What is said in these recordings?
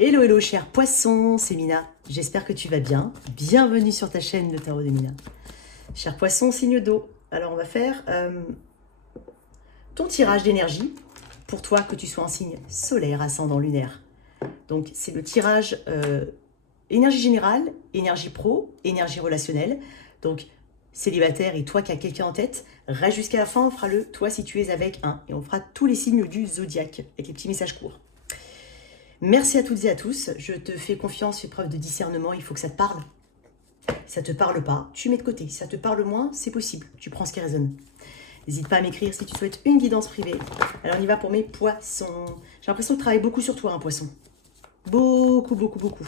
Hello, hello, cher poisson, c'est Mina. J'espère que tu vas bien. Bienvenue sur ta chaîne de tarot de Mina. Cher poisson, signe d'eau. Alors, on va faire ton tirage d'énergie pour toi, que tu sois en signe solaire, ascendant, lunaire. Donc, c'est le tirage énergie générale, énergie pro, énergie relationnelle. Donc, célibataire et toi qui as quelqu'un en tête, reste jusqu'à la fin, on fera le toi si tu es avec un. Et on fera tous les signes du zodiaque avec les petits messages courts. Merci à toutes et à tous, je te fais confiance, fais preuve de discernement, il faut que ça te parle. Si ça ne te parle pas, tu mets de côté. Si ça te parle moins, c'est possible, tu prends ce qui résonne. N'hésite pas à m'écrire si tu souhaites une guidance privée. Alors on y va pour mes poissons. J'ai l'impression que je travaille beaucoup sur toi, un poisson. Beaucoup, beaucoup, beaucoup.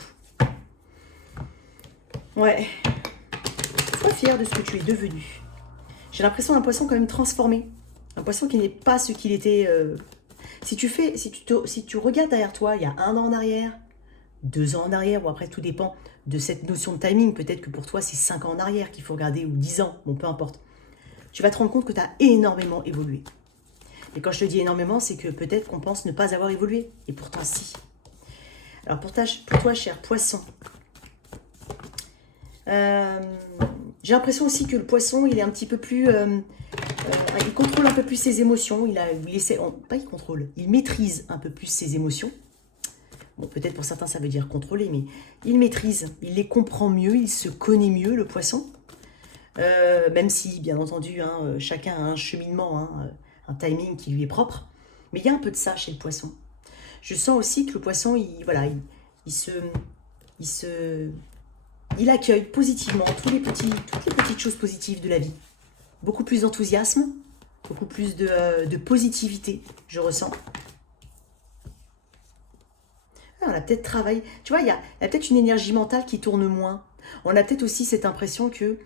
Ouais. Sois fier de ce que tu es devenu. J'ai l'impression d'un poisson quand même transformé. Un poisson qui n'est pas ce qu'il était... Si tu regardes derrière toi, il y a 1 an en arrière, 2 ans en arrière, ou après tout dépend de cette notion de timing. Peut-être que pour toi, c'est 5 ans en arrière qu'il faut regarder, ou 10 ans, bon, peu importe. Tu vas te rendre compte que tu as énormément évolué. Et quand je te dis énormément, c'est que peut-être qu'on pense ne pas avoir évolué. Et pourtant, si. Alors pour toi, cher poisson, j'ai l'impression aussi que le poisson, il est un petit peu plus... il contrôle un peu plus ses émotions. Il maîtrise un peu plus ses émotions. Bon, peut-être pour certains, ça veut dire contrôler, mais il maîtrise, il les comprend mieux, il se connaît mieux, le poisson. Même si, bien entendu, chacun a un cheminement, un timing qui lui est propre. Mais il y a un peu de ça chez le poisson. Je sens aussi que le poisson, il accueille positivement toutes les petites choses positives de la vie. Beaucoup plus d'enthousiasme, beaucoup plus de positivité, je ressens. On a peut-être travaillé, tu vois, il y a peut-être une énergie mentale qui tourne moins. On a peut-être aussi cette impression que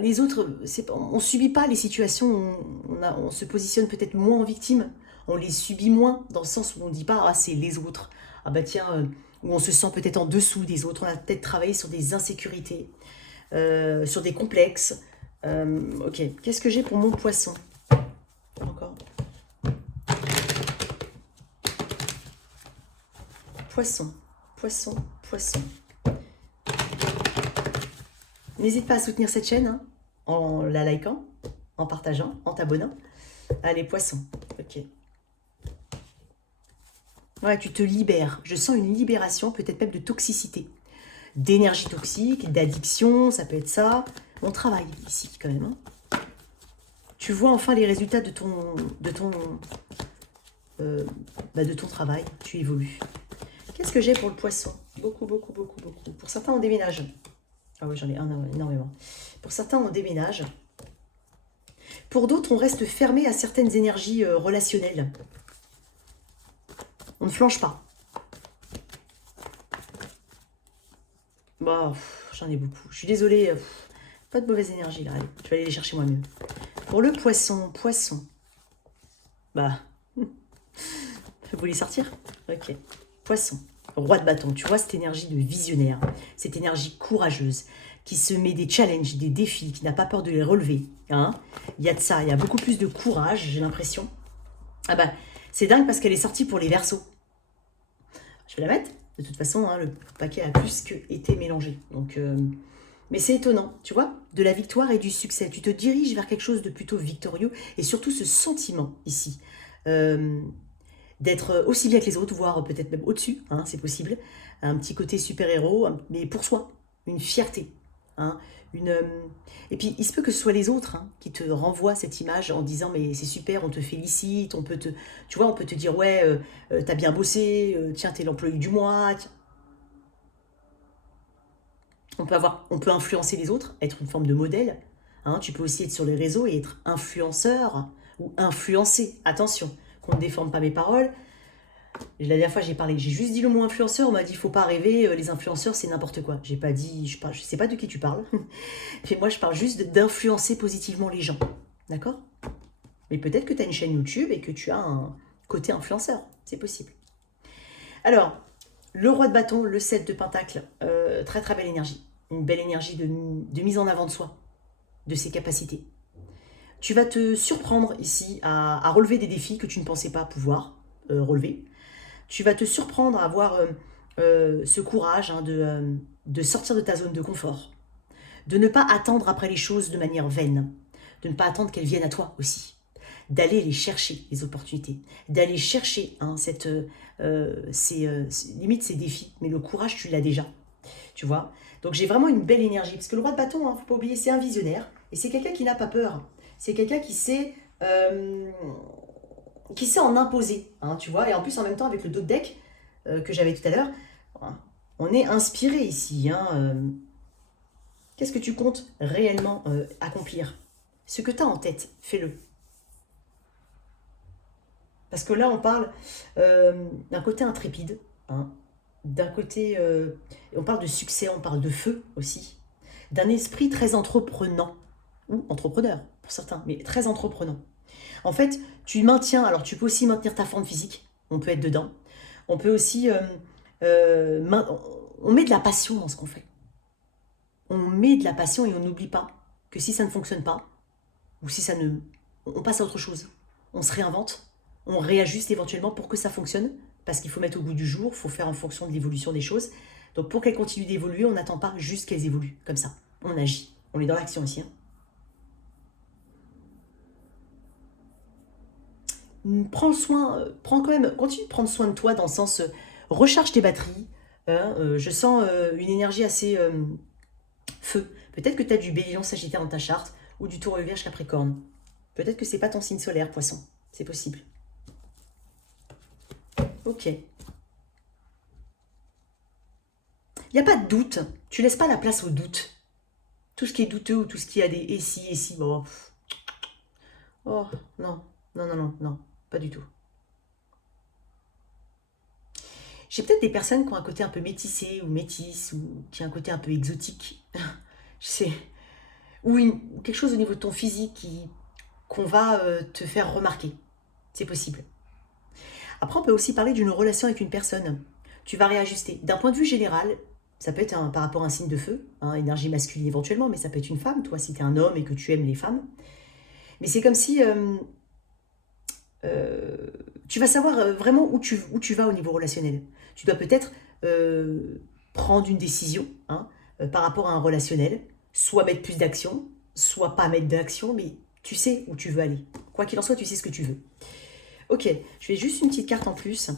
les autres, on ne subit pas les situations, on se positionne peut-être moins en victime, on les subit moins, dans le sens où on ne dit pas « ah c'est les autres », ah bah tiens, où on se sent peut-être en dessous des autres, on a peut-être travaillé sur des insécurités, sur des complexes. Ok, qu'est-ce que j'ai pour mon poisson? Encore. Poisson, poisson, poisson. N'hésite pas à soutenir cette chaîne en la likant, en partageant, en t'abonnant. Allez, poisson. Ok. Ouais, tu te libères. Je sens une libération, peut-être même de toxicité. D'énergie toxique, d'addiction, ça peut être ça. On travaille ici quand même. Tu vois enfin les résultats de ton travail. Tu évolues. Qu'est-ce que j'ai pour le poisson? Beaucoup, beaucoup, beaucoup, beaucoup. Pour certains, on déménage. Ah oui, j'en ai énormément. Pour certains, on déménage. Pour d'autres, on reste fermé à certaines énergies relationnelles. On ne flanche pas. Bon, j'en ai beaucoup. Je suis désolée. Pas de mauvaise énergie là. Allez, je vais aller les chercher moi-même. Pour le poisson, vous voulez sortir? Ok. Poisson, roi de bâton. Tu vois cette énergie de visionnaire, cette énergie courageuse, qui se met des challenges, des défis, qui n'a pas peur de les relever. Il y a de ça, il y a beaucoup plus de courage, j'ai l'impression. Ah bah, c'est dingue parce qu'elle est sortie pour les Verseaux. Je vais la mettre. De toute façon, le paquet a plus que été mélangé. Donc, mais c'est étonnant, tu vois, de la victoire et du succès. Tu te diriges vers quelque chose de plutôt victorieux et surtout ce sentiment ici. D'être aussi bien que les autres, voire peut-être même au-dessus, c'est possible. Un petit côté super-héros, mais pour soi, une fierté. Et puis, il se peut que ce soit les autres qui te renvoient cette image en disant « mais c'est super, on te félicite, on peut te dire « ouais, t'as bien bossé, tiens, t'es l'employé du mois. » On peut influencer les autres, être une forme de modèle. Tu peux aussi être sur les réseaux et être influenceur ou influencé. Attention, qu'on ne déforme pas mes paroles. La dernière fois, j'ai juste dit le mot influenceur, on m'a dit, il ne faut pas rêver, les influenceurs, c'est n'importe quoi. J'ai pas dit, je ne sais pas de qui tu parles. Mais moi, je parle juste d'influencer positivement les gens. D'accord? Mais peut-être que tu as une chaîne YouTube et que tu as un côté influenceur. C'est possible. Alors, le roi de bâton, le 7 de pentacle, très très belle énergie. Une belle énergie de mise en avant de soi, de ses capacités. Tu vas te surprendre ici à relever des défis que tu ne pensais pas pouvoir relever. Tu vas te surprendre à avoir ce courage hein, de sortir de ta zone de confort, de ne pas attendre après les choses de manière vaine, de ne pas attendre qu'elles viennent à toi aussi, d'aller les chercher, les opportunités, d'aller chercher hein, limite ces défis, mais le courage, tu l'as déjà, tu vois. Donc j'ai vraiment une belle énergie, parce que le roi de bâton, hein, faut pas oublier, c'est un visionnaire, et c'est quelqu'un qui n'a pas peur, c'est quelqu'un qui sait en imposer, hein, tu vois, et en plus en même temps avec le dos de deck que j'avais tout à l'heure, on est inspiré ici, hein, qu'est-ce que tu comptes réellement accomplir? Ce que tu as en tête, fais-le. Parce que là, on parle d'un côté intrépide, hein, d'un côté, on parle de succès, on parle de feu aussi, d'un esprit très entreprenant, ou entrepreneur pour certains, mais très entreprenant. En fait, tu maintiens, alors tu peux aussi maintenir ta forme physique, on peut être dedans, on peut aussi, on met de la passion dans ce qu'on fait. On met de la passion et on n'oublie pas que si ça ne fonctionne pas, ou si ça ne... on passe à autre chose. On se réinvente, on réajuste éventuellement pour que ça fonctionne, parce qu'il faut mettre au goût du jour, il faut faire en fonction de l'évolution des choses. Donc pour qu'elles continuent d'évoluer, on n'attend pas juste qu'elles évoluent, comme ça. On agit, on est dans l'action aussi. Hein. Prends quand même, continue de prendre soin de toi dans le sens, recharge tes batteries. Hein, je sens une énergie assez feu. Peut-être que tu as du Bélier Sagittaire dans ta charte, ou du Taureau Vierge Capricorne. Peut-être que c'est pas ton signe solaire, Poisson. C'est possible. Ok. Il n'y a pas de doute. Tu laisses pas la place au doute. Tout ce qui est douteux ou tout ce qui a des et si, bon. Oh, non. Non, pas du tout. J'ai peut-être des personnes qui ont un côté un peu métissé ou métisse, ou qui ont un côté un peu exotique. Je sais. Ou quelque chose au niveau de ton physique qu'on va te faire remarquer. C'est possible. Après, on peut aussi parler d'une relation avec une personne. Tu vas réajuster. D'un point de vue général, ça peut être par rapport à un signe de feu, hein, énergie masculine éventuellement, mais ça peut être une femme, toi, si tu es un homme et que tu aimes les femmes. Mais c'est comme si tu vas savoir vraiment où tu vas au niveau relationnel. Tu dois peut-être prendre une décision hein, par rapport à un relationnel, soit mettre plus d'action, soit pas mettre d'action, mais tu sais où tu veux aller. Quoi qu'il en soit, tu sais ce que tu veux. Ok, je vais juste une petite carte en plus.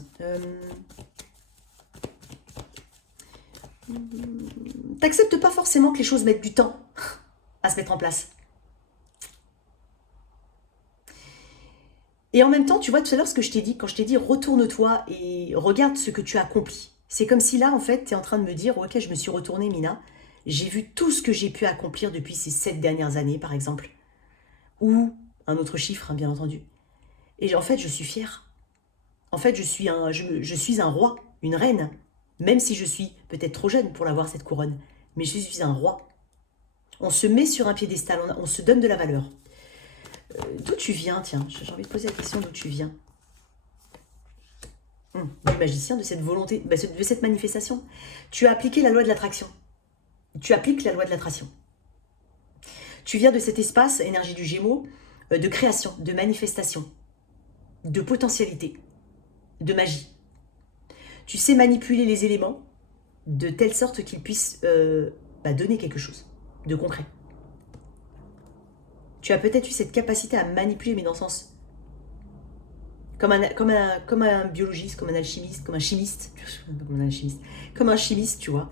T'acceptes pas forcément que les choses mettent du temps à se mettre en place. Et en même temps, tu vois tout à l'heure ce que je t'ai dit, quand je t'ai dit retourne-toi et regarde ce que tu as accompli. C'est comme si là, en fait, tu es en train de me dire, ok, je me suis retournée, Mina, j'ai vu tout ce que j'ai pu accomplir depuis ces 7 dernières années, par exemple. Ou un autre chiffre, hein, bien entendu. Et en fait, je suis fière. En fait, je suis un roi, une reine, même si je suis peut-être trop jeune pour l'avoir, cette couronne. Mais je suis un roi. On se met sur un piédestal, on se donne de la valeur. D'où tu viens, tiens, j'ai envie de poser la question d'où tu viens. Du magicien, de cette volonté, de cette manifestation. Tu as appliqué la loi de l'attraction. Tu appliques la loi de l'attraction. Tu viens de cet espace, énergie du Gémeaux, de création, de manifestation, de potentialité, de magie. Tu sais manipuler les éléments de telle sorte qu'ils puissent donner quelque chose de concret. Tu as peut-être eu cette capacité à manipuler, mais dans le sens comme un biologiste, comme un alchimiste, comme un chimiste, comme un chimiste, tu vois.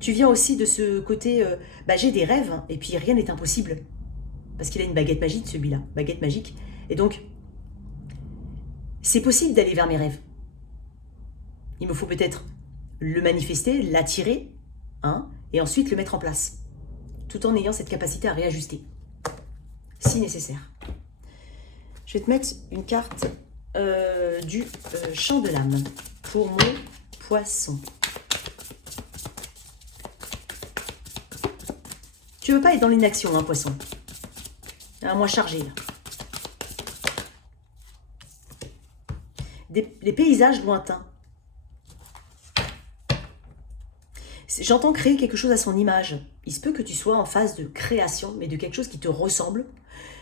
Tu viens aussi de ce côté, j'ai des rêves, hein, et puis rien n'est impossible. Parce qu'il a une baguette magique, celui-là, baguette magique. Et donc, c'est possible d'aller vers mes rêves. Il me faut peut-être le manifester, l'attirer, hein, et ensuite le mettre en place. Tout en ayant cette capacité à réajuster, si nécessaire. Je vais te mettre une carte du champ de l'âme pour mon Poisson. Tu veux pas être dans l'inaction, hein, Poisson. Un mois chargé, là. Les paysages lointains. J'entends créer quelque chose à son image. Il se peut que tu sois en phase de création, mais de quelque chose qui te ressemble,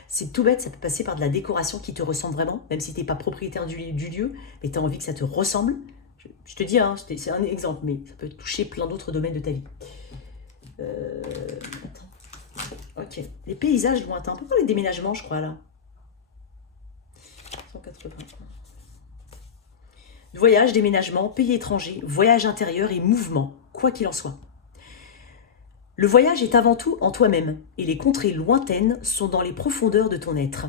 C'est tout bête, ça peut passer par de la décoration qui te ressemble vraiment, même si tu n'es pas propriétaire du lieu, mais tu as envie que ça te ressemble. Je te dis, hein, c'est un exemple, mais ça peut toucher plein d'autres domaines de ta vie. Attends. Ok. Les paysages lointains. On peut parler de déménagement, je crois, là. 180. Voyage, déménagement, pays étranger, voyage intérieur et mouvement, quoi qu'il en soit. Le voyage est avant tout en toi-même, et les contrées lointaines sont dans les profondeurs de ton être.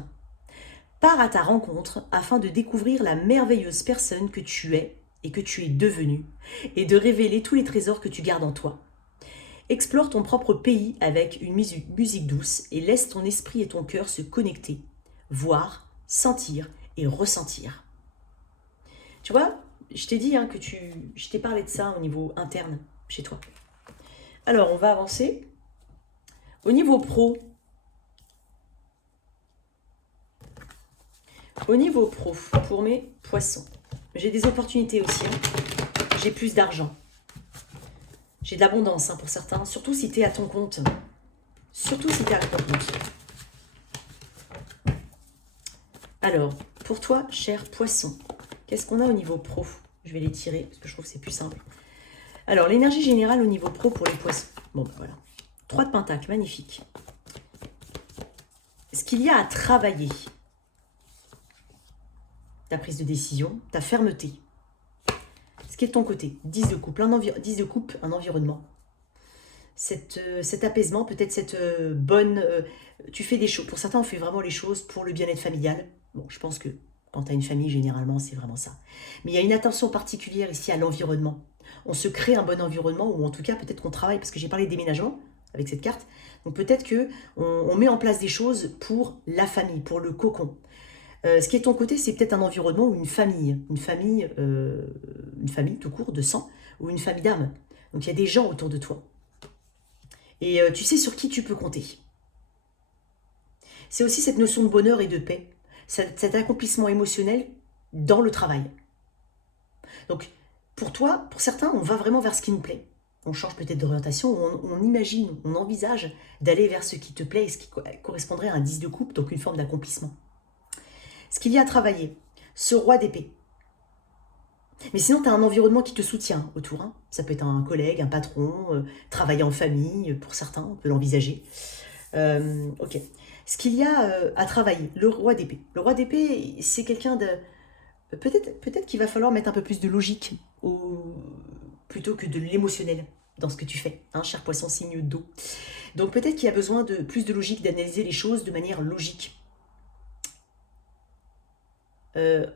Pars à ta rencontre afin de découvrir la merveilleuse personne que tu es et que tu es devenue, et de révéler tous les trésors que tu gardes en toi. Explore ton propre pays avec une musique douce et laisse ton esprit et ton cœur se connecter, voir, sentir et ressentir. Tu vois, je t'ai dit hein, je t'ai parlé de ça au niveau interne chez toi. Alors, on va avancer. Au niveau pro, pour mes poissons, j'ai des opportunités aussi. J'ai plus d'argent. J'ai de l'abondance pour certains, surtout si tu es à ton compte. Surtout si tu es à ton compte. Alors, pour toi, cher poisson, qu'est-ce qu'on a au niveau pro? Je vais les tirer parce que je trouve que c'est plus simple. Alors, l'énergie générale au niveau pro pour les poissons. Bon, ben voilà. 3 de pentacles, magnifique. Ce qu'il y a à travailler. Ta prise de décision, ta fermeté. Ce qui est de ton côté. 10 de coupe, 10 de coupe, un environnement. Cet apaisement, peut-être cette bonne... tu fais des choses. Pour certains, on fait vraiment les choses pour le bien-être familial. Bon, je pense que quand tu as une famille, généralement, c'est vraiment ça. Mais il y a une attention particulière ici à l'environnement. On se crée un bon environnement, ou en tout cas, peut-être qu'on travaille, parce que j'ai parlé de déménagement avec cette carte. Donc peut-être qu'on met en place des choses pour la famille, pour le cocon. Ce qui est de ton côté, c'est peut-être un environnement ou une famille tout court, de sang, ou une famille d'âme. Donc il y a des gens autour de toi. Et tu sais sur qui tu peux compter. C'est aussi cette notion de bonheur et de paix, cet accomplissement émotionnel dans le travail. Donc pour toi, pour certains, on va vraiment vers ce qui nous plaît. On change peut-être d'orientation, on imagine, on envisage d'aller vers ce qui te plaît et ce qui correspondrait à un 10 de coupe, donc une forme d'accomplissement. Ce qu'il y a à travailler, ce roi d'épée. Mais sinon, tu as un environnement qui te soutient autour. Hein. Ça peut être un collègue, un patron, travailler en famille, pour certains, on peut l'envisager. Ok. Ce qu'il y a à travailler, le roi d'épée. Le roi d'épée, c'est quelqu'un de... Peut-être qu'il va falloir mettre un peu plus de logique plutôt que de l'émotionnel dans ce que tu fais, hein, cher poisson, signe d'eau. Donc peut-être qu'il y a besoin de plus de logique, d'analyser les choses de manière logique.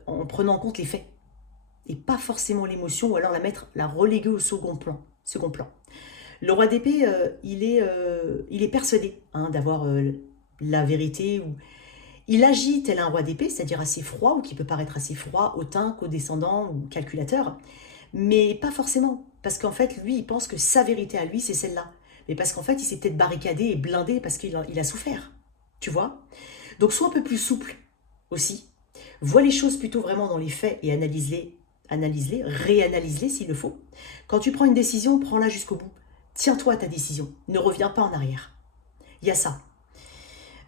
En prenant en compte les faits. Et pas forcément l'émotion, ou alors la reléguer au second plan. Le roi d'épée, il est persuadé hein, d'avoir la vérité. Il agit tel un roi d'épée, c'est-à-dire assez froid, ou qui peut paraître assez froid, hautain, codescendant ou calculateur, mais pas forcément. Parce qu'en fait, lui, il pense que sa vérité à lui, c'est celle-là. Mais parce qu'en fait, il s'est peut-être barricadé et blindé parce qu'il a souffert. Tu vois? Donc, sois un peu plus souple aussi. Vois les choses plutôt vraiment dans les faits et analyse-les, réanalyse-les s'il le faut. Quand tu prends une décision, prends-la jusqu'au bout. Tiens-toi à ta décision. Ne reviens pas en arrière. Il y a ça.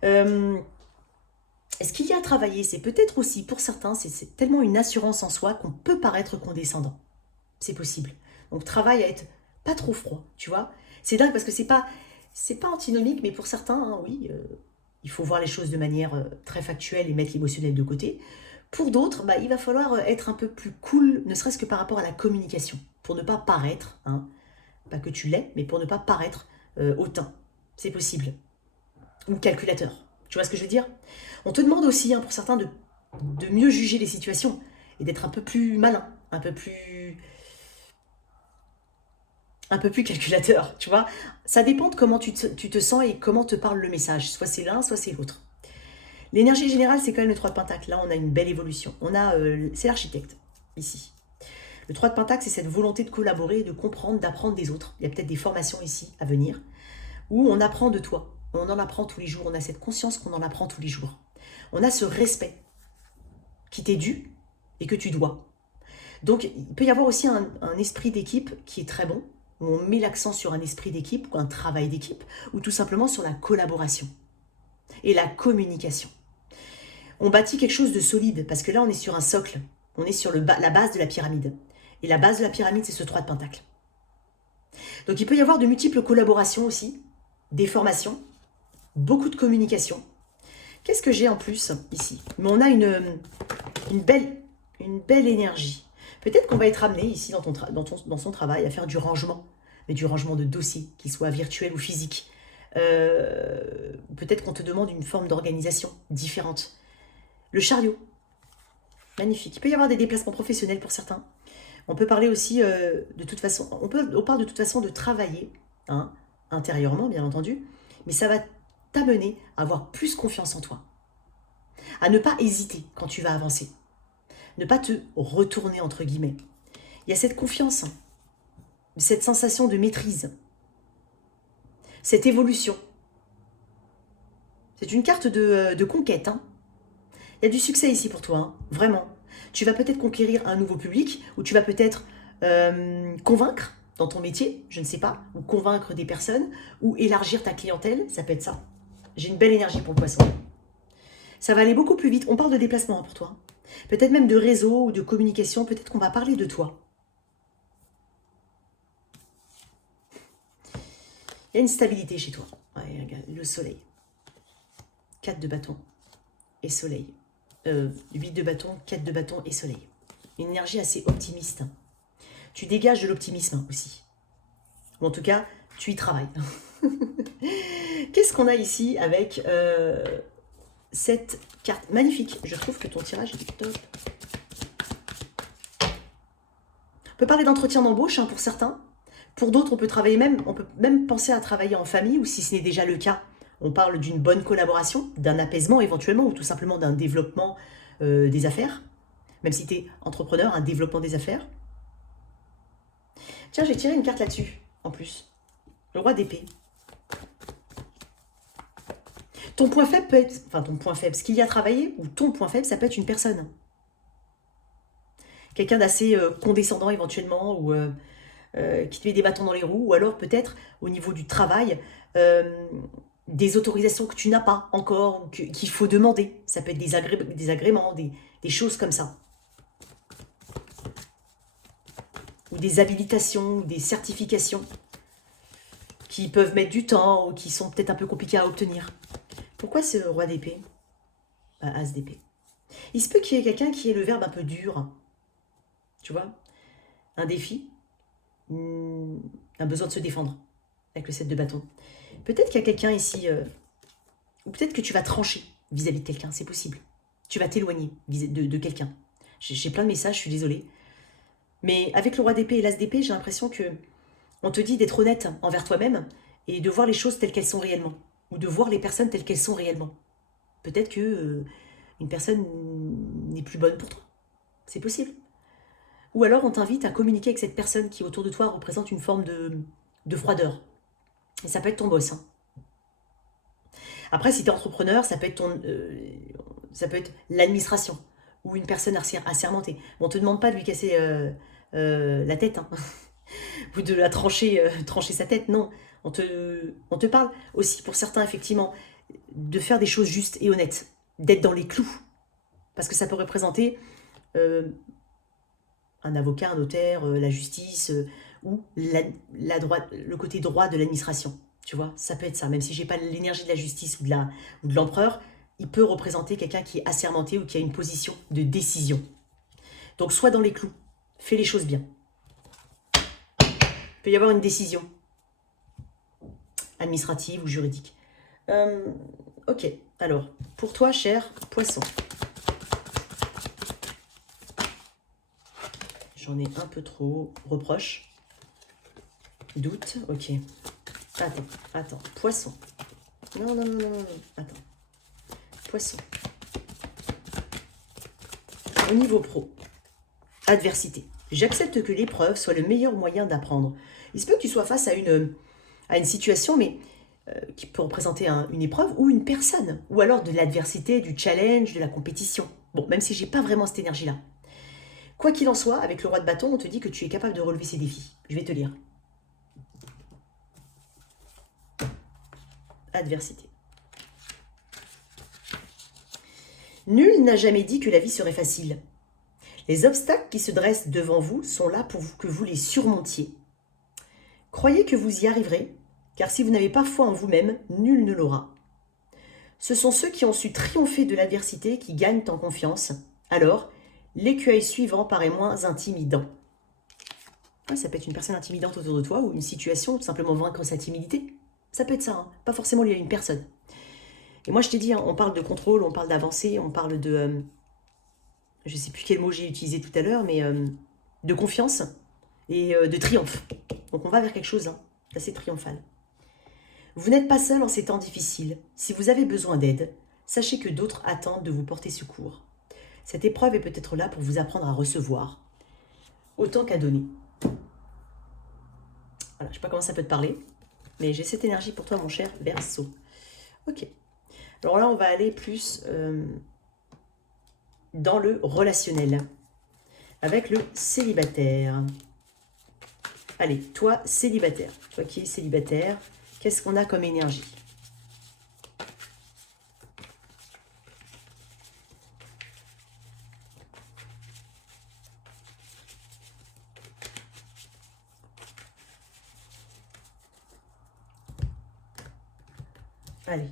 Ce qu'il y a à travailler, c'est peut-être aussi, pour certains, c'est tellement une assurance en soi qu'on peut paraître condescendant. C'est possible. Donc, travaille à être pas trop froid, tu vois. C'est dingue parce que c'est pas antinomique, mais pour certains, hein, oui, il faut voir les choses de manière très factuelle et mettre l'émotionnel de côté. Pour d'autres, il va falloir être un peu plus cool, ne serait-ce que par rapport à la communication, pour ne pas paraître, hein, pas que tu l'es, mais pour ne pas paraître hautain. C'est possible. Ou calculateur. Tu vois ce que je veux dire? On te demande aussi, hein, pour certains, de mieux juger les situations et d'être un peu plus malin, un peu plus calculateur, tu vois. Ça dépend de comment tu te sens et comment te parle le message. Soit c'est l'un, soit c'est l'autre. L'énergie générale, c'est quand même le 3 de Pentacle. Là, on a une belle évolution. C'est l'architecte, ici. Le 3 de Pentacle, c'est cette volonté de collaborer, de comprendre, d'apprendre des autres. Il y a peut-être des formations ici à venir où on apprend de toi. On en apprend tous les jours. On a cette conscience qu'on en apprend tous les jours. On a ce respect qui t'est dû et que tu dois. Donc, il peut y avoir aussi un esprit d'équipe qui est très bon, où on met l'accent sur un esprit d'équipe ou un travail d'équipe, ou tout simplement sur la collaboration. et la communication. On bâtit quelque chose de solide, parce que là, on est sur un socle. On est sur la base de la pyramide. Et la base de la pyramide, c'est ce 3 de pentacle. Donc, il peut y avoir de multiples collaborations aussi, des formations, beaucoup de communication. Qu'est-ce que j'ai en plus ici? Mais on a une belle énergie. Peut-être qu'on va être amené ici dans son travail à faire du rangement, mais du rangement de dossiers, qu'il soit virtuel ou physique. Peut-être qu'on te demande une forme d'organisation différente. Le chariot, magnifique. Il peut y avoir des déplacements professionnels pour certains. On peut parler aussi de toute façon, on parle de toute façon de travailler, hein, intérieurement bien entendu, mais ça va t'amener à avoir plus confiance en toi, à ne pas hésiter quand tu vas avancer, ne pas te retourner entre guillemets. Il y a cette confiance, cette sensation de maîtrise, cette évolution. C'est une carte de conquête, hein. Il y a du succès ici pour toi, hein, vraiment. Tu vas peut-être conquérir un nouveau public, ou tu vas peut-être convaincre dans ton métier, je ne sais pas, ou convaincre des personnes, ou élargir ta clientèle, ça peut être ça. J'ai une belle énergie pour le poisson. Ça va aller beaucoup plus vite. On parle de déplacement hein, pour toi. Peut-être même de réseau ou de communication, peut-être qu'on va parler de toi. Il y a une stabilité chez toi. Ouais, regarde, le soleil. 4 de bâton et soleil. 8 de bâton, 4 de bâton et soleil. Une énergie assez optimiste. Tu dégages de l'optimisme aussi. Ou en tout cas, tu y travailles. Qu'est-ce qu'on a ici avec cette carte magnifique? Je trouve que ton tirage est top. On peut parler d'entretien d'embauche hein, pour certains. Pour d'autres, on peut même penser à travailler en famille, ou si ce n'est déjà le cas, on parle d'une bonne collaboration, d'un apaisement éventuellement, ou tout simplement d'un développement des affaires. Même si tu es entrepreneur, un développement des affaires. Tiens, j'ai tiré une carte là-dessus, en plus. Le roi d'épée. Ton point faible peut être... Enfin, ton point faible, ce qu'il y a à travailler, ou ton point faible, ça peut être une personne. Quelqu'un d'assez condescendant éventuellement, ou qui te met des bâtons dans les roues, ou alors peut-être au niveau du travail, des autorisations que tu n'as pas encore, qu'il faut demander. Ça peut être des agréments, des choses comme ça. Ou des habilitations, ou des certifications qui peuvent mettre du temps, ou qui sont peut-être un peu compliquées à obtenir. Pourquoi ce roi d'épée? As d'épée. Il se peut qu'il y ait quelqu'un qui ait le verbe un peu dur. Tu vois? Un défi. Un besoin de se défendre. Avec le 7 de bâton. Peut-être qu'il y a quelqu'un ici... ou peut-être que tu vas trancher vis-à-vis de quelqu'un. C'est possible. Tu vas t'éloigner de quelqu'un. J'ai plein de messages, je suis désolée. Mais avec le roi d'épée et l'as d'épée, j'ai l'impression que on te dit d'être honnête envers toi-même et de voir les choses telles qu'elles sont réellement. Ou de voir les personnes telles qu'elles sont réellement. Peut-être que une personne n'est plus bonne pour toi. C'est possible. Ou alors on t'invite à communiquer avec cette personne qui autour de toi représente une forme de froideur. Et ça peut être ton boss. Hein. Après, si tu es entrepreneur, ça peut être l'administration ou une personne assermentée. Bon, on ne te demande pas de lui casser la tête. Hein. Ou de la trancher sa tête, non. On te parle aussi, pour certains, effectivement, de faire des choses justes et honnêtes, d'être dans les clous. Parce que ça peut représenter un avocat, un notaire, la justice, ou le côté droit de l'administration. Tu vois, ça peut être ça. Même si j'ai pas l'énergie de la justice ou de l'empereur, il peut représenter quelqu'un qui est assermenté ou qui a une position de décision. Donc, sois dans les clous. Fais les choses bien. Il peut y avoir une décision administrative ou juridique. Ok, alors, pour toi, cher poisson. J'en ai un peu trop. Reproche. Doute, ok. Attends. Poisson. Non. Attends. Poisson. Au niveau pro. Adversité. J'accepte que l'épreuve soit le meilleur moyen d'apprendre. Il se peut que tu sois face à une situation, mais qui peut représenter une épreuve ou une personne. Ou alors de l'adversité, du challenge, de la compétition. Bon, même si j'ai pas vraiment cette énergie-là. Quoi qu'il en soit, avec le roi de bâton, on te dit que tu es capable de relever ces défis. Je vais te lire. Adversité. Nul n'a jamais dit que la vie serait facile. Les obstacles qui se dressent devant vous sont là pour que vous les surmontiez. Croyez que vous y arriverez, car si vous n'avez pas foi en vous-même, nul ne l'aura. Ce sont ceux qui ont su triompher de l'adversité qui gagnent en confiance. Alors, l'écueil suivant paraît moins intimidant. Ouais, ça peut être une personne intimidante autour de toi ou une situation, tout simplement vaincre sa timidité. Ça peut être ça, hein, pas forcément lié à une personne. Et moi, je t'ai dit, hein, on parle de contrôle, on parle d'avancée, on parle de... je ne sais plus quel mot j'ai utilisé tout à l'heure, mais de confiance et de triomphe. Donc on va vers quelque chose d'assez triomphal. Vous n'êtes pas seul en ces temps difficiles. Si vous avez besoin d'aide, sachez que d'autres attendent de vous porter secours. Cette épreuve est peut-être là pour vous apprendre à recevoir, autant qu'à donner. Voilà, je ne sais pas comment ça peut te parler, mais j'ai cette énergie pour toi, mon cher Verseau. Ok. Alors là, on va aller plus dans le relationnel, avec le célibataire. Allez, toi, célibataire. Toi qui es célibataire, qu'est-ce qu'on a comme énergie? Allez,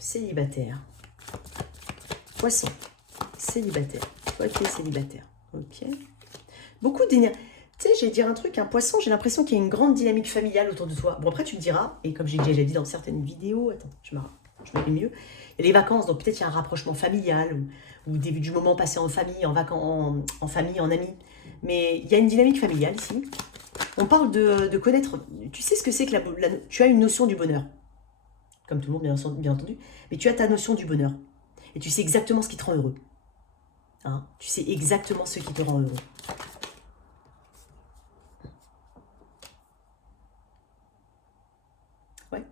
célibataire. Poisson, célibataire. Toi qui es célibataire. Ok. Beaucoup d'énergie. Tu sais, j'ai dire un truc, un poisson, j'ai l'impression qu'il y a une grande dynamique familiale autour de toi. Bon, après, tu me diras, et comme j'ai déjà dit dans certaines vidéos, attends, je me mets mieux, il y a les vacances, donc peut-être il y a un rapprochement familial, ou début du moment passé en famille, en vacances, en famille, en amis. Mais il y a une dynamique familiale ici. On parle de connaître, tu sais ce que c'est que tu as une notion du bonheur, comme tout le monde bien entendu, mais tu as ta notion du bonheur. Et tu sais exactement ce qui te rend heureux. Hein, tu sais exactement ce qui te rend heureux. Ouais.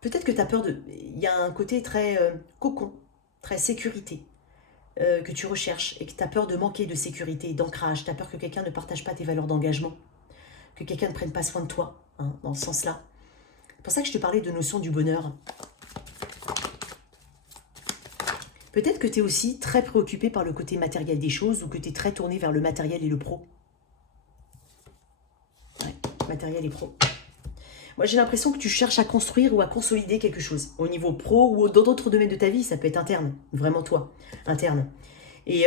Peut-être que tu as peur de... Il y a un côté très cocon, très sécurité, que tu recherches et que tu as peur de manquer de sécurité, d'ancrage. Tu as peur que quelqu'un ne partage pas tes valeurs d'engagement, que quelqu'un ne prenne pas soin de toi, hein, dans ce sens-là. C'est pour ça que je te parlais de notion du bonheur. Peut-être que tu es aussi très préoccupé par le côté matériel des choses ou que tu es très tourné vers le matériel et le pro. Ouais, matériel et pro. Moi, j'ai l'impression que tu cherches à construire ou à consolider quelque chose. Au niveau pro ou dans d'autres domaines de ta vie, ça peut être interne. Vraiment toi, interne. Et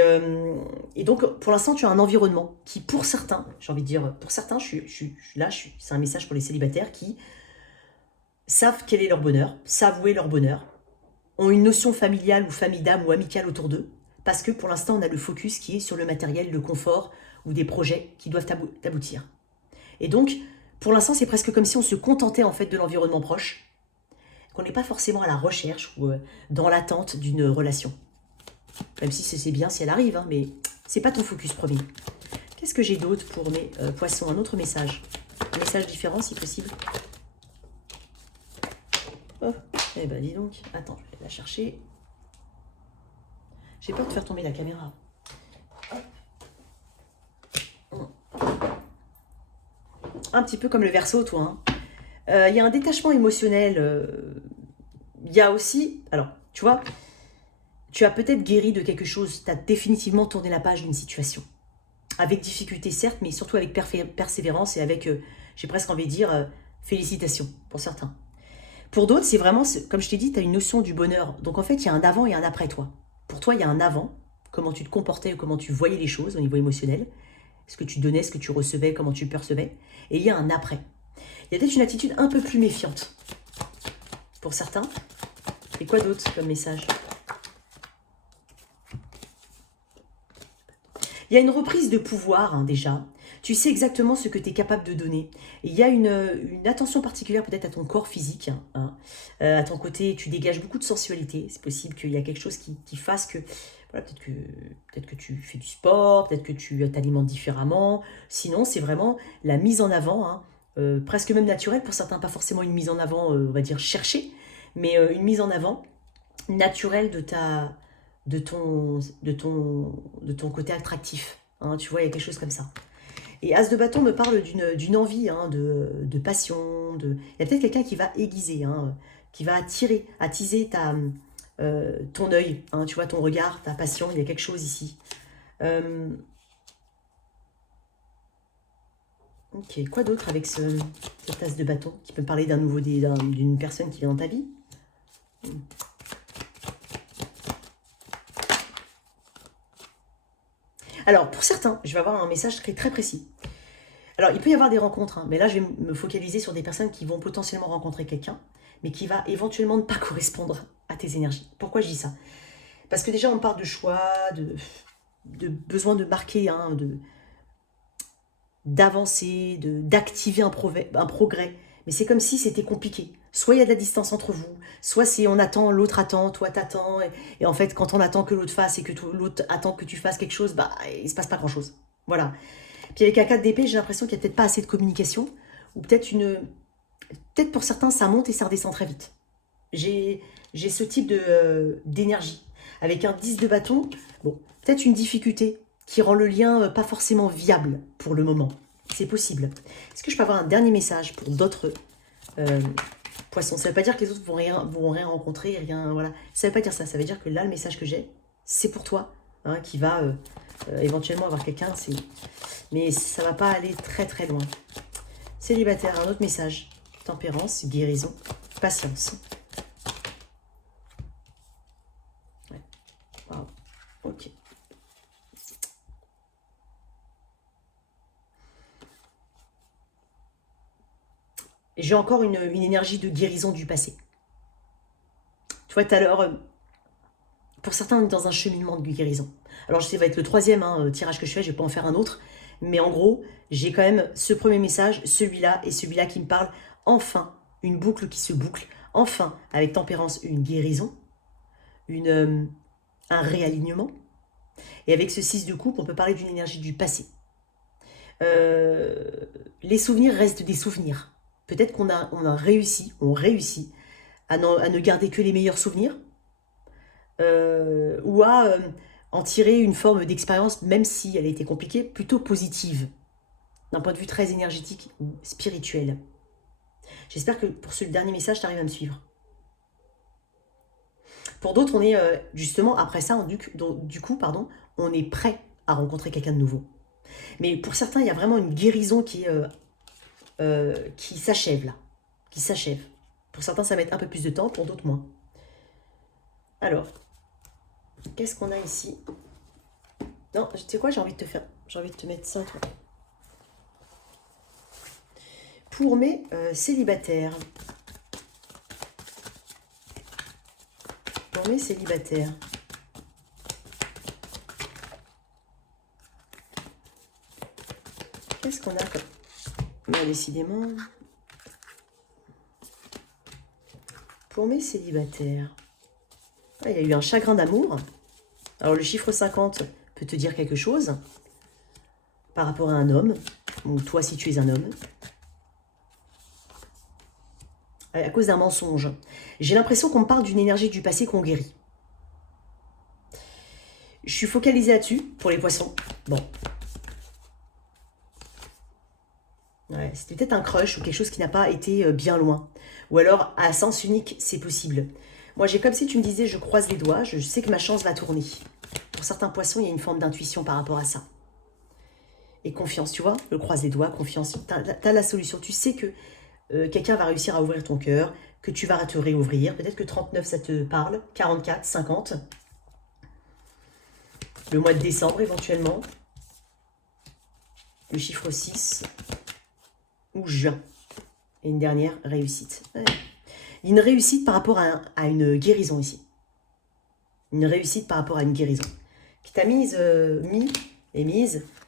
donc, pour l'instant, tu as un environnement qui, pour certains, j'ai envie de dire, pour certains, c'est un message pour les célibataires qui savent quel est leur bonheur, savent où est leur bonheur, ont une notion familiale ou famille d'âme ou amicale autour d'eux, parce que pour l'instant, on a le focus qui est sur le matériel, le confort ou des projets qui doivent aboutir. Et donc, pour l'instant, c'est presque comme si on se contentait en fait de l'environnement proche, qu'on n'est pas forcément à la recherche ou dans l'attente d'une relation. Même si c'est bien si elle arrive, hein, mais c'est pas ton focus premier. Qu'est-ce que j'ai d'autre pour mes poissons? Un autre message. Un message différent si possible. Oh, eh ben dis donc. Attends, je vais la chercher. J'ai peur de faire tomber la caméra. Un petit peu comme le Verseau, toi. Il y a un détachement émotionnel. Il y a aussi... Alors, tu vois, tu as peut-être guéri de quelque chose. Tu as définitivement tourné la page d'une situation. Avec difficulté, certes, mais surtout avec persévérance et avec, j'ai presque envie de dire, félicitations pour certains. Pour d'autres, c'est vraiment, comme je t'ai dit, tu as une notion du bonheur. Donc en fait, il y a un avant et un après toi. Pour toi, il y a un avant, comment tu te comportais, comment tu voyais les choses au niveau émotionnel, ce que tu donnais, ce que tu recevais, comment tu percevais. Et il y a un après. Il y a peut-être une attitude un peu plus méfiante. Pour certains. Et quoi d'autre comme message? Il y a une reprise de pouvoir, hein, déjà. Tu sais exactement ce que tu es capable de donner. Et il y a une attention particulière peut-être à ton corps physique. Hein. À ton côté, tu dégages beaucoup de sensualité. C'est possible qu'il y a quelque chose qui fasse que... Voilà, peut-être que tu fais du sport, peut-être que tu t'alimentes différemment. Sinon, c'est vraiment la mise en avant, hein, presque même naturelle pour certains, pas forcément une mise en avant, on va dire, cherchée, mais une mise en avant naturelle de ton côté attractif. Hein, tu vois, il y a quelque chose comme ça. Et As de bâton me parle d'une envie, hein, de passion. Il y a peut-être quelqu'un qui va aiguiser, hein, qui va attiser ton œil, hein, tu vois, ton regard, ta passion. Il y a quelque chose ici. Ok, quoi d'autre avec cette As de bâton qui peut me parler d'une personne qui vient dans ta vie? Alors, pour certains, je vais avoir un message très précis. Alors, il peut y avoir des rencontres, hein, mais là, je vais me focaliser sur des personnes qui vont potentiellement rencontrer quelqu'un, mais qui va éventuellement ne pas correspondre à tes énergies. Pourquoi je dis ça? Parce que déjà, on parle de choix, de besoin de marquer, hein, d'avancer, d'activer un progrès. Mais c'est comme si c'était compliqué. Soit il y a de la distance entre vous, soit c'est on attend, l'autre attend, toi t'attends. Et en fait, quand on attend que l'autre fasse et que l'autre attend que tu fasses quelque chose, bah, il se passe pas grand-chose. Voilà. Puis avec un 4 d'épée, j'ai l'impression qu'il n'y a peut-être pas assez de communication. Ou peut-être pour certains, ça monte et ça redescend très vite. J'ai ce type d'énergie. Avec un 10 de bâton, bon, peut-être une difficulté qui rend le lien pas forcément viable pour le moment. C'est possible. Est-ce que je peux avoir un dernier message pour d'autres poissons? Ça ne veut pas dire que les autres vont rien rencontrer, rien, voilà. Ça ne veut pas dire ça. Ça veut dire que là, le message que j'ai, c'est pour toi, hein, qui va éventuellement avoir quelqu'un. Mais ça ne va pas aller très loin. Célibataire, un autre message. Tempérance, guérison, patience. Ouais. Wow. Ok. J'ai encore une énergie de guérison du passé. Tu vois, tout à l'heure, pour certains, on est dans un cheminement de guérison. Alors, je sais, ça va être le troisième tirage que je fais, je ne vais pas en faire un autre. Mais en gros, j'ai quand même ce premier message, celui-là et celui-là qui me parle. Enfin, une boucle qui se boucle. Enfin, avec tempérance, une guérison. Un réalignement. Et avec ce 6 de coupe, on peut parler d'une énergie du passé. Les souvenirs restent des souvenirs. Peut-être qu'on on réussit à ne garder que les meilleurs souvenirs, ou à en tirer une forme d'expérience, même si elle a été compliquée, plutôt positive, d'un point de vue très énergétique ou spirituel. J'espère que pour ce dernier message, tu arrives à me suivre. Pour d'autres, on est justement, après ça, du coup, on est prêt à rencontrer quelqu'un de nouveau. Mais pour certains, il y a vraiment une guérison qui s'achève là, qui s'achève. Pour certains, ça va mettre un peu plus de temps, pour d'autres, moins. Alors, qu'est-ce qu'on a ici? Non, tu sais quoi, j'ai envie de te mettre ça, toi. Pour mes célibataires. Pour mes célibataires. Qu'est-ce qu'on a comme... Bah, décidément. Pour mes célibataires. Ah, il y a eu un chagrin d'amour. Alors, le chiffre 50 peut te dire quelque chose par rapport à un homme, ou toi si tu es un homme. À cause d'un mensonge. J'ai l'impression qu'on me parle d'une énergie du passé qu'on guérit. Je suis focalisée là-dessus pour les poissons. Bon. Ouais, c'était peut-être un crush ou quelque chose qui n'a pas été bien loin. Ou alors, à sens unique, c'est possible. Moi, j'ai comme si tu me disais, je croise les doigts, je sais que ma chance va tourner. Pour certains poissons, il y a une forme d'intuition par rapport à ça. Et confiance, tu vois, je croise les doigts, confiance. T'as la solution. Tu sais que quelqu'un va réussir à ouvrir ton cœur, que tu vas te réouvrir. Peut-être que 39, ça te parle. 44, 50. Le mois de décembre, éventuellement. Le chiffre 6. Ou juin. Et une dernière réussite. Ouais. Une réussite par rapport à une guérison ici. Une réussite par rapport à une guérison. Qui t'a mise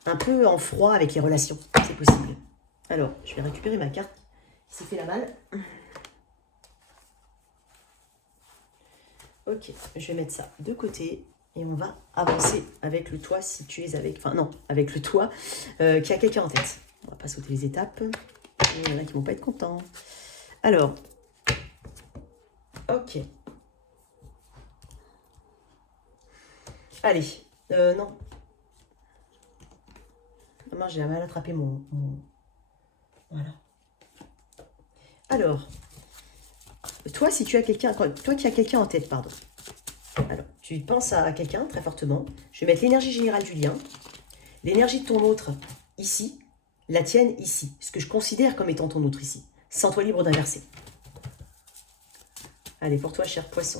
un peu en froid avec les relations. C'est possible. Alors, je vais récupérer ma carte qui s'est fait la malle. Ok, je vais mettre ça de côté. Et on va avancer avec le toit si tu es avec... Enfin non, avec le toit qui a quelqu'un en tête. On va pas sauter les étapes. Il y en a qui vont pas être contents. Alors, ok. Allez, non. mince, j'ai mal attrapé mon... Voilà. Alors, toi, si tu as quelqu'un... Toi qui as quelqu'un en tête, pardon. Alors, tu penses à quelqu'un très fortement. Je vais mettre l'énergie générale du lien. L'énergie de ton autre ici. La tienne ici. Ce que je considère comme étant ton autre ici. Sens-toi libre d'inverser. Allez, pour toi, cher poisson.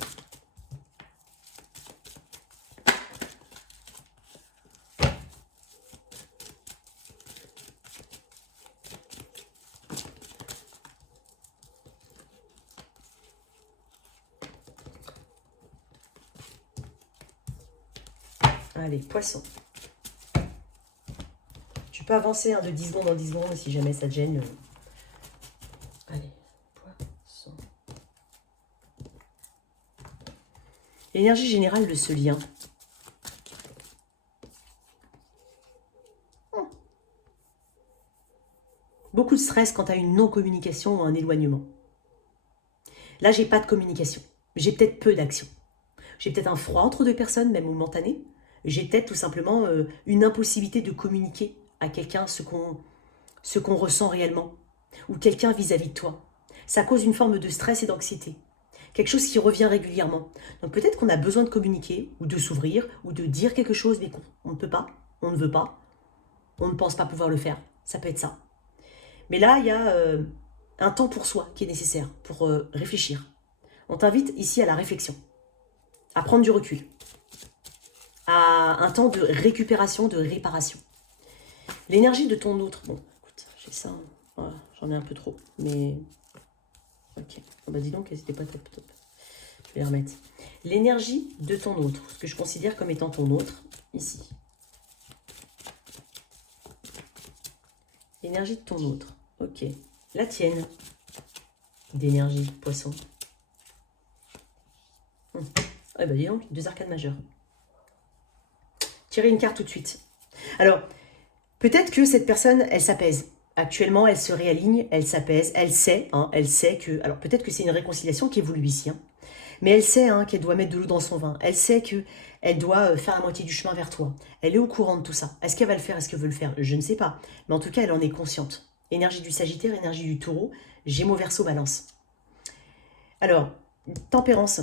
Allez, poisson. Tu peux avancer de 10 secondes en 10 secondes si jamais ça te gêne. Allez, poisson. L'énergie générale de ce lien. Beaucoup de stress quand tu as une non-communication ou un éloignement. Là, j'ai pas de communication. J'ai peut-être peu d'action. J'ai peut-être un froid entre deux personnes, même momentané. J'ai peut-être tout simplement une impossibilité de communiquer à quelqu'un ce qu'on ressent réellement. Ou quelqu'un vis-à-vis de toi. Ça cause une forme de stress et d'anxiété. Quelque chose qui revient régulièrement. Donc peut-être qu'on a besoin de communiquer, ou de s'ouvrir, ou de dire quelque chose, mais qu'on ne peut pas, on ne veut pas, on ne pense pas pouvoir le faire. Ça peut être ça. Mais là, il y a un temps pour soi qui est nécessaire, pour réfléchir. On t'invite ici à la réflexion, à prendre du recul, à un temps de récupération, de réparation. L'énergie de ton autre, bon, écoute, j'ai ça, voilà, j'en ai un peu trop, mais ok. Oh bah dis donc, elles n'étaient pas top. Je vais les remettre. L'énergie de ton autre, ce que je considère comme étant ton autre, ici. L'énergie de ton autre, ok. La tienne, d'énergie, poisson. Ah bah dis donc, 2 arcanes majeures. Tirez une carte tout de suite. Alors, peut-être que cette personne, elle s'apaise. Actuellement, elle se réaligne, elle s'apaise, elle sait que... Alors, peut-être que c'est une réconciliation qui est voulue ici, mais elle sait qu'elle doit mettre de l'eau dans son vin. Elle sait qu'elle doit faire la moitié du chemin vers toi. Elle est au courant de tout ça. Est-ce qu'elle va le faire? Est-ce qu'elle veut le faire? Je ne sais pas. Mais en tout cas, elle en est consciente. Énergie du Sagittaire, énergie du Taureau, Gémeaux, Verseau, Balance. Alors, tempérance.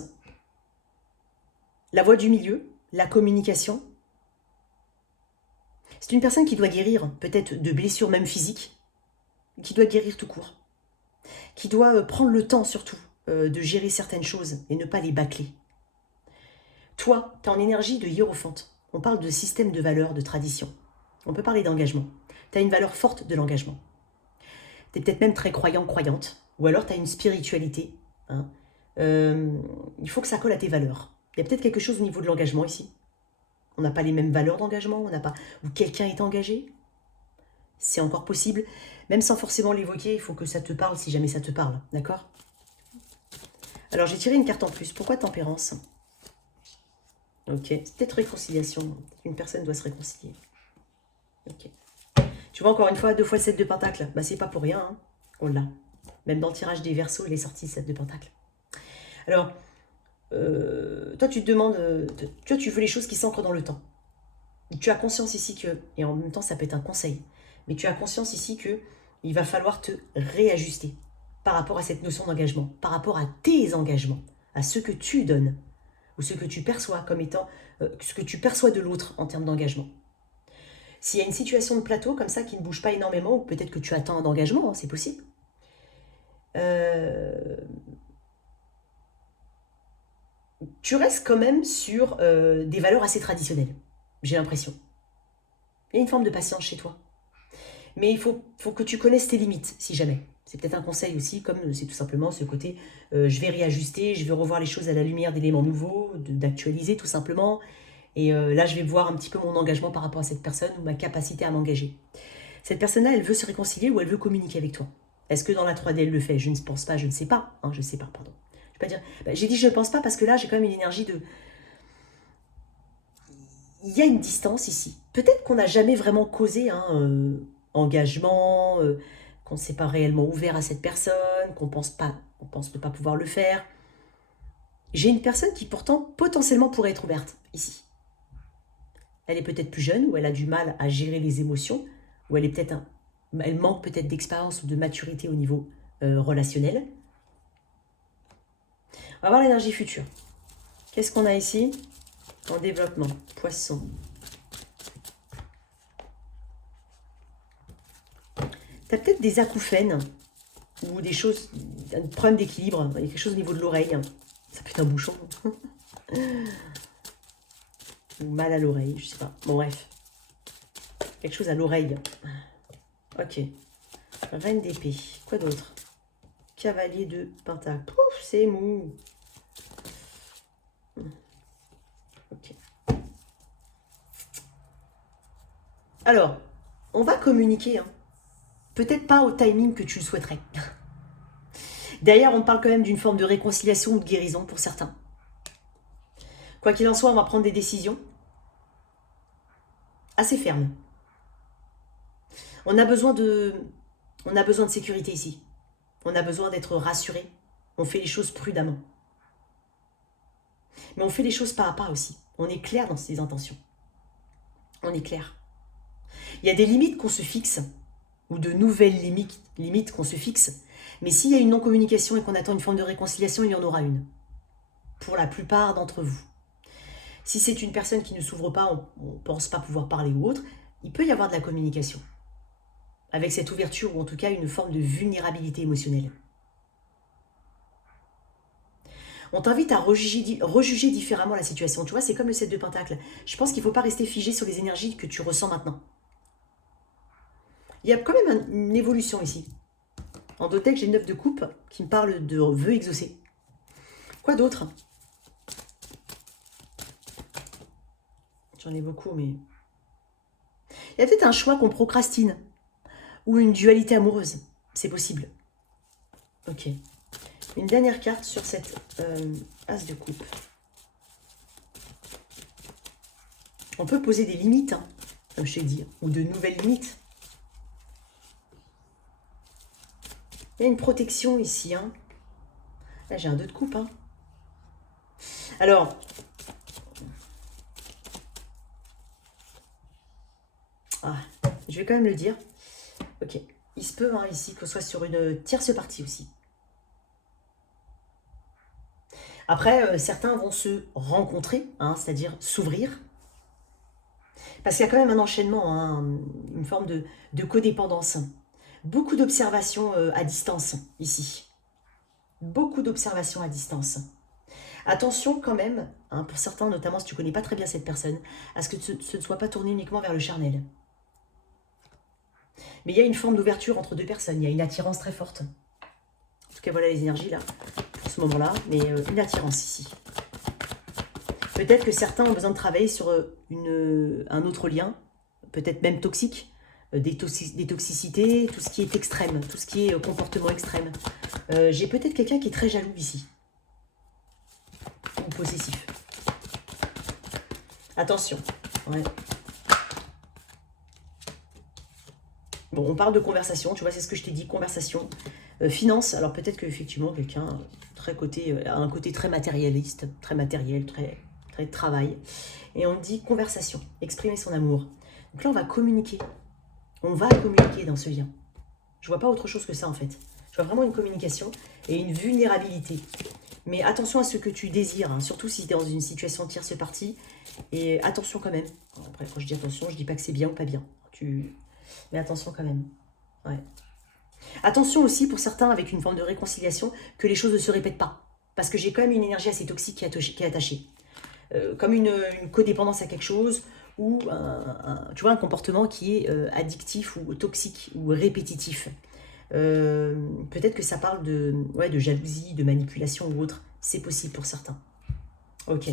La voie du milieu, la communication. C'est une personne qui doit guérir, peut-être de blessures même physiques, qui doit guérir tout court, qui doit prendre le temps surtout de gérer certaines choses et ne pas les bâcler. Toi, tu es en énergie de hiérophante. On parle de système de valeurs, de tradition. On peut parler d'engagement. Tu as une valeur forte de l'engagement. Tu es peut-être même très croyant, croyante, ou alors tu as une spiritualité. Il faut que ça colle à tes valeurs. Il y a peut-être quelque chose au niveau de l'engagement ici. On n'a pas les mêmes valeurs d'engagement, on n'a pas... Ou quelqu'un est engagé. C'est encore possible. Même sans forcément l'évoquer, il faut que ça te parle si jamais ça te parle. D'accord? Alors, j'ai tiré une carte en plus. Pourquoi tempérance? Ok. C'est peut-être réconciliation. Une personne doit se réconcilier. Ok. Tu vois, encore une fois, 2 fois le 7 de pentacle. Bah, c'est pas pour rien. On l'a. Même dans le tirage des Verseaux, il est sorti 7 de pentacle. Alors... toi, tu te demandes, tu veux les choses qui s'ancrent dans le temps. Tu as conscience ici que, et en même temps, ça peut être un conseil, mais tu as conscience ici que il va falloir te réajuster par rapport à cette notion d'engagement, par rapport à tes engagements, à ce que tu donnes, ou ce que tu perçois comme étant, ce que tu perçois de l'autre en termes d'engagement. S'il y a une situation de plateau comme ça qui ne bouge pas énormément, ou peut-être que tu attends un engagement, c'est possible. Tu restes quand même sur des valeurs assez traditionnelles, j'ai l'impression. Il y a une forme de patience chez toi. Mais il faut que tu connaisses tes limites, si jamais. C'est peut-être un conseil aussi, comme c'est tout simplement ce côté, je vais réajuster, je vais revoir les choses à la lumière d'éléments nouveaux, d'actualiser tout simplement. Et là, je vais voir un petit peu mon engagement par rapport à cette personne, ou ma capacité à m'engager. Cette personne-là, elle veut se réconcilier ou elle veut communiquer avec toi. Est-ce que dans la 3D, elle le fait? Je ne pense pas, je ne sais pas. Je ne sais pas, pardon. Pas dire. J'ai dit je ne pense pas parce que là j'ai quand même une énergie de... Il y a une distance ici. Peut-être qu'on n'a jamais vraiment causé engagement, qu'on ne s'est pas réellement ouvert à cette personne, qu'on pense ne pas pouvoir le faire. J'ai une personne qui pourtant potentiellement pourrait être ouverte ici. Elle est peut-être plus jeune ou elle a du mal à gérer les émotions ou elle manque peut-être d'expérience ou de maturité au niveau relationnel. On va voir l'énergie future. Qu'est-ce qu'on a ici? En développement, Poisson. Tu as peut-être des acouphènes ou des choses, un problème d'équilibre. Il y a quelque chose au niveau de l'oreille. Ça peut être un bouchon. Ou mal à l'oreille, je sais pas. Bon, bref. Quelque chose à l'oreille. Ok. Reine d'épée. Quoi d'autre? Cavalier de pentacle. Pouf, c'est mou. Ok. Alors, on va communiquer. Hein. Peut-être pas au timing que tu le souhaiterais. Derrière, on parle quand même d'une forme de réconciliation ou de guérison pour certains. Quoi qu'il en soit, on va prendre des décisions assez fermes. On a besoin de sécurité ici. On a besoin d'être rassuré. On fait les choses prudemment. Mais on fait les choses pas à pas aussi. On est clair dans ses intentions. On est clair. Il y a des limites qu'on se fixe, ou de nouvelles limites qu'on se fixe. Mais s'il y a une non-communication et qu'on attend une forme de réconciliation, il y en aura une. Pour la plupart d'entre vous. Si c'est une personne qui ne s'ouvre pas, on ne pense pas pouvoir parler ou autre, il peut y avoir de la communication. Avec cette ouverture, ou en tout cas une forme de vulnérabilité émotionnelle. On t'invite à rejuger différemment la situation. Tu vois, c'est comme le 7 de Pentacle. Je pense qu'il ne faut pas rester figé sur les énergies que tu ressens maintenant. Il y a quand même une évolution ici. En Dotec, j'ai 9 de coupe qui me parle de vœux exaucés. Quoi d'autre? J'en ai beaucoup, mais... Il y a peut-être un choix qu'on procrastine. Ou une dualité amoureuse. C'est possible. Ok. Une dernière carte sur cette as de coupe. On peut poser des limites, hein, comme je t'ai dit, ou de nouvelles limites. Il y a une protection ici. Hein. Là, j'ai un 2 de coupe. Hein. Alors, je vais quand même le dire. Ok. Il se peut, hein, ici, qu'on soit sur une tierce partie aussi. Après, certains vont se rencontrer, hein, c'est-à-dire s'ouvrir. Parce qu'il y a quand même un enchaînement, hein, une forme de codépendance. Beaucoup d'observations à distance, ici. Beaucoup d'observations à distance. Attention quand même, hein, pour certains, notamment si tu ne connais pas très bien cette personne, à ce que ce ne soit pas tourné uniquement vers le charnel. Mais il y a une forme d'ouverture entre deux personnes, il y a une attirance très forte. En tout cas, voilà les énergies là, pour ce moment-là, mais une attirance ici. Peut-être que certains ont besoin de travailler sur un autre lien, peut-être même toxique, des toxicités, tout ce qui est extrême, tout ce qui est comportement extrême. J'ai peut-être quelqu'un qui est très jaloux ici, ou possessif. Attention, ouais. Bon, on parle de conversation, tu vois, c'est ce que je t'ai dit, conversation. Finance, alors peut-être qu'effectivement, quelqu'un a un côté très matérialiste, très matériel, très travail. Et on dit conversation, exprimer son amour. Donc là, on va communiquer. On va communiquer dans ce lien. Je vois pas autre chose que ça, en fait. Je vois vraiment une communication et une vulnérabilité. Mais attention à ce que tu désires, hein, surtout si tu es dans une situation tierce partie. Et attention quand même. Après, quand je dis attention, je dis pas que c'est bien ou pas bien. Mais attention quand même. Ouais. Attention aussi pour certains avec une forme de réconciliation que les choses ne se répètent pas. Parce que j'ai quand même une énergie assez toxique qui est attachée. Comme une codépendance à quelque chose ou tu vois, un comportement qui est addictif ou toxique ou répétitif. Peut-être que ça parle de jalousie, de manipulation ou autre. C'est possible pour certains. Ok.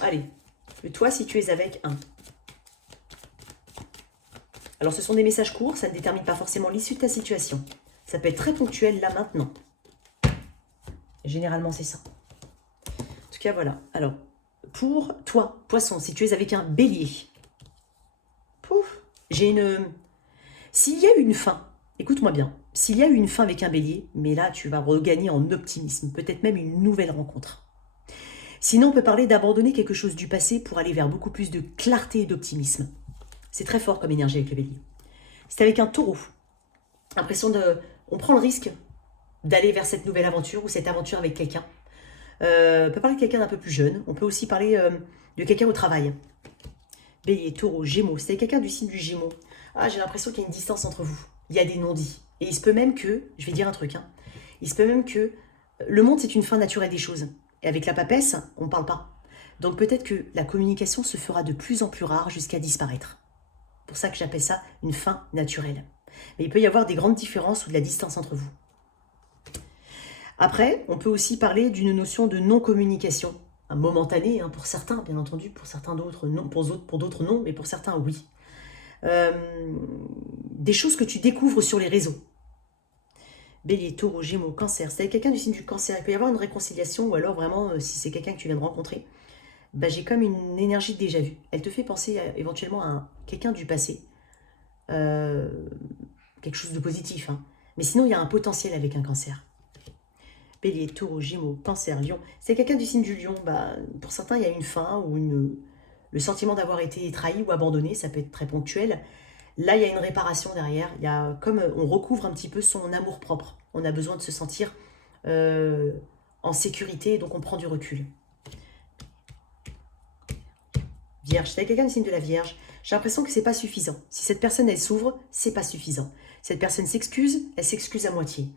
Allez, toi si tu es avec un. Alors ce sont des messages courts, ça ne détermine pas forcément l'issue de ta situation. Ça peut être très ponctuel là maintenant. Généralement c'est ça. En tout cas voilà. Alors, pour toi, poisson, si tu es avec un bélier. Pouf, j'ai une... S'il y a une fin, écoute-moi bien, s'il y a eu une fin avec un bélier, mais là, tu vas regagner en optimisme, peut-être même une nouvelle rencontre. Sinon, on peut parler d'abandonner quelque chose du passé pour aller vers beaucoup plus de clarté et d'optimisme. C'est très fort comme énergie avec le bélier. C'est avec un taureau. L'impression de... On prend le risque d'aller vers cette nouvelle aventure ou cette aventure avec quelqu'un. On peut parler de quelqu'un d'un peu plus jeune. On peut aussi parler de quelqu'un au travail. Bélier, taureau, gémeaux. C'est quelqu'un du signe du gémeaux. Ah, j'ai l'impression qu'il y a une distance entre vous. Il y a des non-dits. Et il se peut même que, je vais dire un truc, hein, il se peut même que le monde, c'est une fin naturelle des choses. Et avec la papesse, on ne parle pas. Donc peut-être que la communication se fera de plus en plus rare jusqu'à disparaître. C'est pour ça que j'appelle ça une fin naturelle. Mais il peut y avoir des grandes différences ou de la distance entre vous. Après, on peut aussi parler d'une notion de non-communication, momentanée hein, pour certains, bien entendu, pour certains d'autres non, pour d'autres non, mais pour certains oui. Des choses que tu découvres sur les réseaux. Bélier, taureau, gémeaux, cancer. Si c'est quelqu'un du signe du cancer, il peut y avoir une réconciliation, ou alors vraiment, si c'est quelqu'un que tu viens de rencontrer, bah, j'ai comme une énergie de déjà vu. Elle te fait penser éventuellement à quelqu'un du passé. Quelque chose de positif. Hein. Mais sinon, il y a un potentiel avec un cancer. Bélier, taureau, gémeaux, cancer, lion. C'est quelqu'un du signe du lion. Bah, pour certains, il y a une fin ou le sentiment d'avoir été trahi ou abandonné. Ça peut être très ponctuel. Là, il y a une réparation derrière. Il y a comme on recouvre un petit peu son amour propre. On a besoin de se sentir en sécurité, donc on prend du recul. Vierge, c'est quelqu'un du signe de la Vierge. J'ai l'impression que c'est pas suffisant. Si cette personne, elle s'ouvre, c'est pas suffisant. Cette personne s'excuse, elle s'excuse à moitié.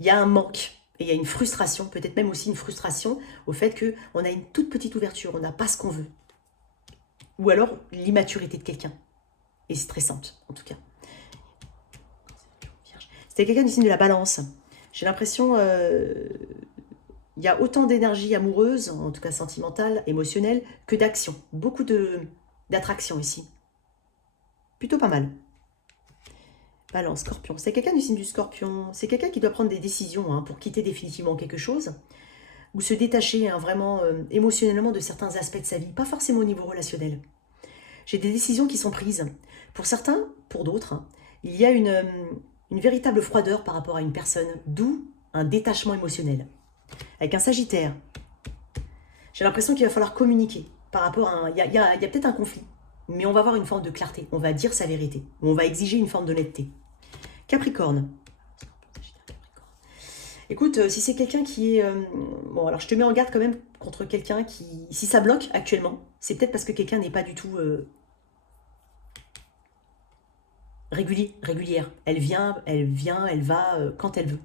Il y a un manque et il y a une frustration, peut-être même aussi une frustration au fait qu'on a une toute petite ouverture, on n'a pas ce qu'on veut. Ou alors l'immaturité de quelqu'un. Et stressante, en tout cas. C'était quelqu'un du signe de la Balance. J'ai l'impression il y a autant d'énergie amoureuse, en tout cas sentimentale, émotionnelle, que d'action. Beaucoup d'attraction ici. Plutôt pas mal. Balance, Scorpion. C'est quelqu'un du signe du Scorpion. C'est quelqu'un qui doit prendre des décisions hein, pour quitter définitivement quelque chose. Ou se détacher hein, vraiment émotionnellement de certains aspects de sa vie. Pas forcément au niveau relationnel. J'ai des décisions qui sont prises. Pour certains, pour d'autres, hein, il y a une véritable froideur par rapport à une personne. D'où un détachement émotionnel. Avec un Sagittaire, j'ai l'impression qu'il va falloir communiquer par rapport à... Il y a peut-être un conflit, mais on va avoir une forme de clarté. On va dire sa vérité. On va exiger une forme d'honnêteté. Capricorne. Écoute, si c'est quelqu'un qui est... bon, alors je te mets en garde quand même contre quelqu'un qui... Si ça bloque actuellement, c'est peut-être parce que quelqu'un n'est pas du tout... régulière. Elle vient, elle va quand elle veut.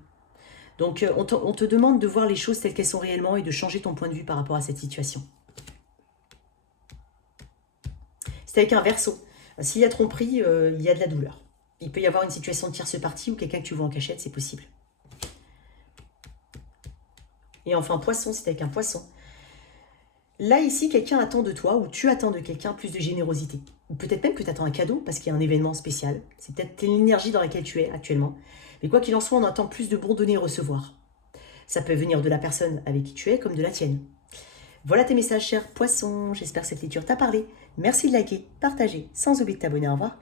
Donc, on te demande de voir les choses telles qu'elles sont réellement et de changer ton point de vue par rapport à cette situation. C'est avec un Verseau. S'il y a tromperie, il y a de la douleur. Il peut y avoir une situation de tierce partie ou quelqu'un que tu vois en cachette, c'est possible. Et enfin, Poisson, c'est avec un Poisson. Là, ici, quelqu'un attend de toi ou tu attends de quelqu'un plus de générosité. Ou peut-être même que tu attends un cadeau parce qu'il y a un événement spécial. C'est peut-être l'énergie dans laquelle tu es actuellement. Mais quoi qu'il en soit, on attend plus de bons donner et recevoir. Ça peut venir de la personne avec qui tu es comme de la tienne. Voilà tes messages, chers poissons. J'espère que cette lecture t'a parlé. Merci de liker, partager, sans oublier de t'abonner. Au revoir.